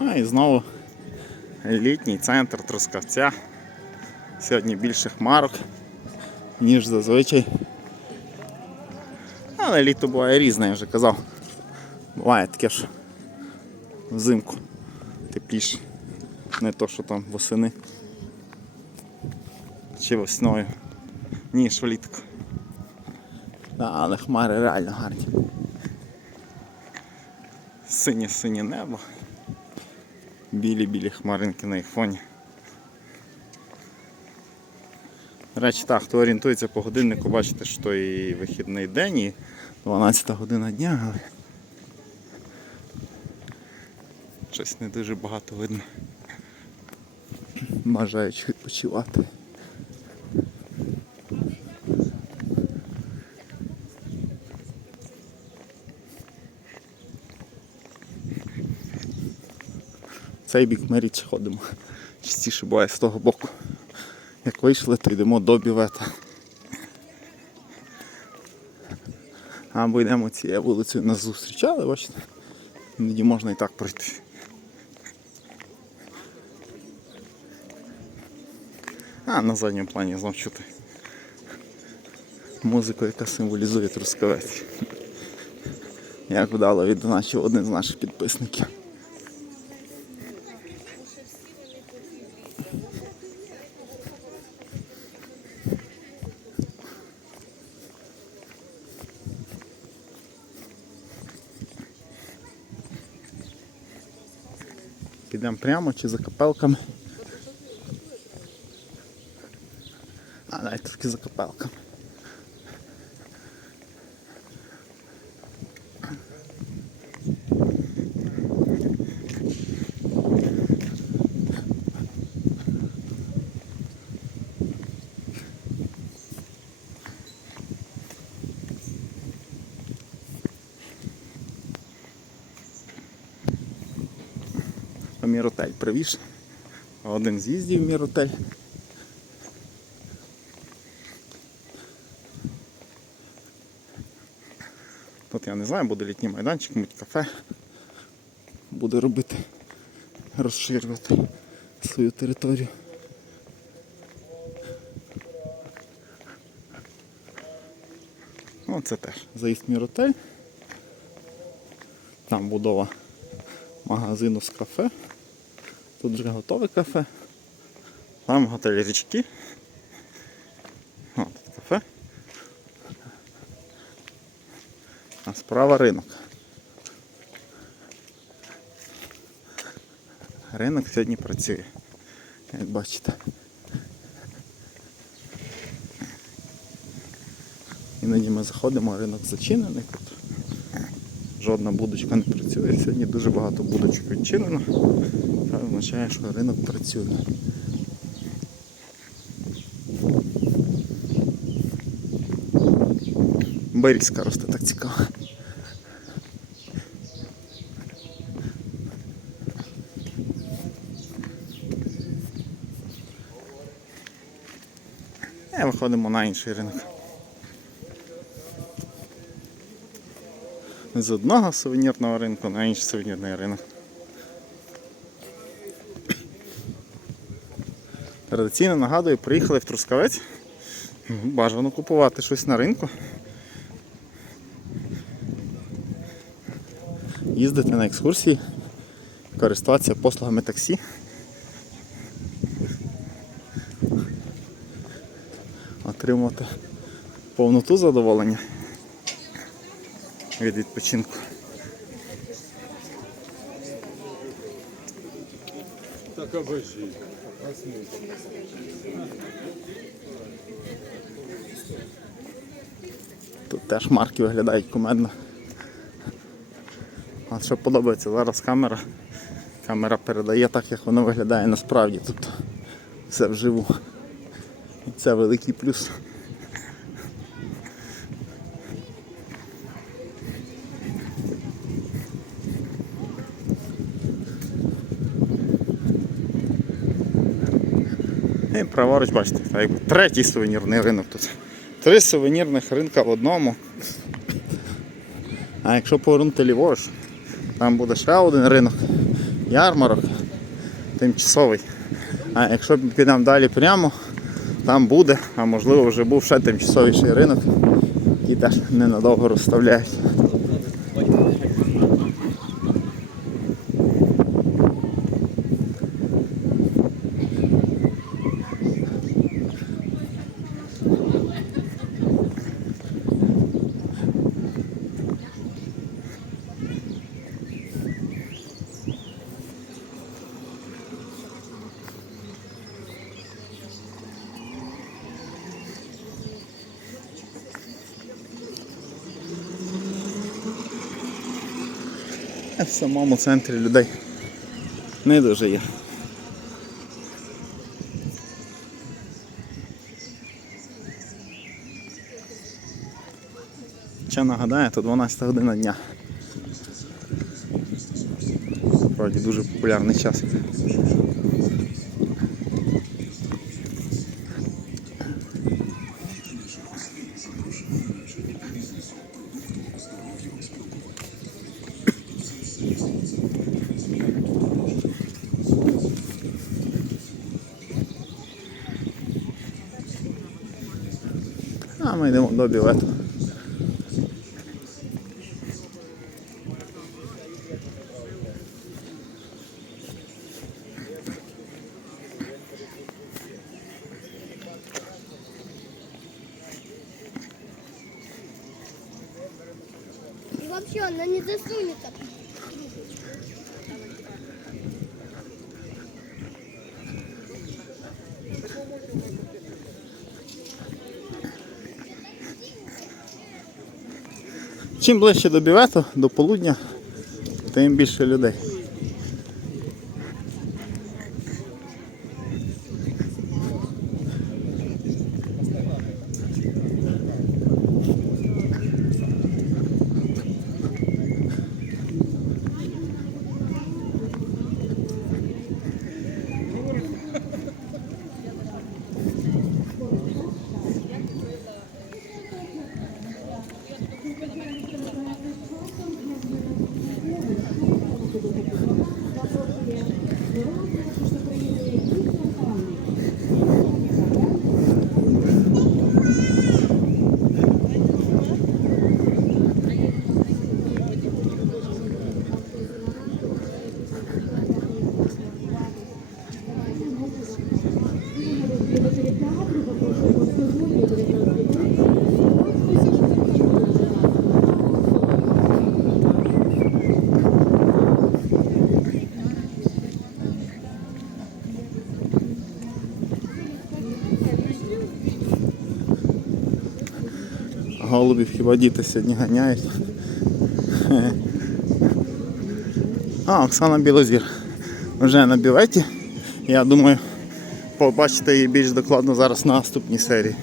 А і знову літній центр Трускавця. Сьогодні більше хмарок, ніж зазвичай. Але літо буває різне, я вже казав. Буває таке, що взимку тепліше. Не то, що там восени. Чи весною. Ніж влітку. Да, але хмари реально гарні. Синє-синє небо. Білі-білі хмаринки на їх фоні. Речі, так, хто орієнтується по годиннику, бачите, що і вихідний день, і 12 година дня, але щось не дуже багато видно. Бажаючи відпочивати. Цей бік ми рідше ходимо. Частіше буває з того боку. Як вийшли, то йдемо до бівета. Або йдемо цією вулицею нас зустрічали, бачите. Іноді можна і так пройти. А на задньому плані знов чути музику, яка символізує трускавець. Як вдало відзначив один з наших підписників. Підемо прямо чи за капелками. А, навіть трошки за капелками. Міротель привіз. Один з'їздів Міротель. Тут я не знаю, буде літній майданчик, мить кафе. Буде робити, розширювати свою територію. Ну, це теж заїзд Міротель. Там будова магазину з кафе. Тут вже готове кафе. Там готель річки. О, тут кафе. А справа ринок. Ринок сьогодні працює, як бачите. Іноді ми заходимо, ринок зачинений тут. Жодна будочка не працює. Сьогодні дуже багато будочок відчинено. Означає, що ринок працює. Берізка росте так цікаво. І виходимо на інший ринок. з одного сувенірного ринку на інший сувенірний ринок. Традиційно нагадую, приїхали в Трускавець. Бажано купувати щось на ринку. Їздити на екскурсії, користуватися послугами таксі. Отримувати повноту задоволення від відпочинку. Так обожди. Тут теж марки виглядають кумедно. А що подобається, зараз камера. Камера передає так, як воно виглядає насправді. Тобто все вживу. І це великий плюс. І праворуч, бачите, так третій сувенірний ринок тут. Три сувенірних ринка в одному. А якщо повернути ліворуч, там буде ще один ринок. ярмарок тимчасовий. А якщо підемо далі прямо, там буде, а можливо вже був ще тимчасовіший ринок, який теж ненадовго розставляють. В самому центрі людей не дуже є. Ще нагадаю, то 12 година дня. Справді дуже популярний час. Ми йдемо до білету. Вообще она не засунется. Чим ближче до бівету, до полудня, тим більше людей. Голубів хіба діти сьогодні ганяють. А, Оксана Білозір. Вже на білеті. Я думаю, побачите її більш докладно зараз на наступній серії.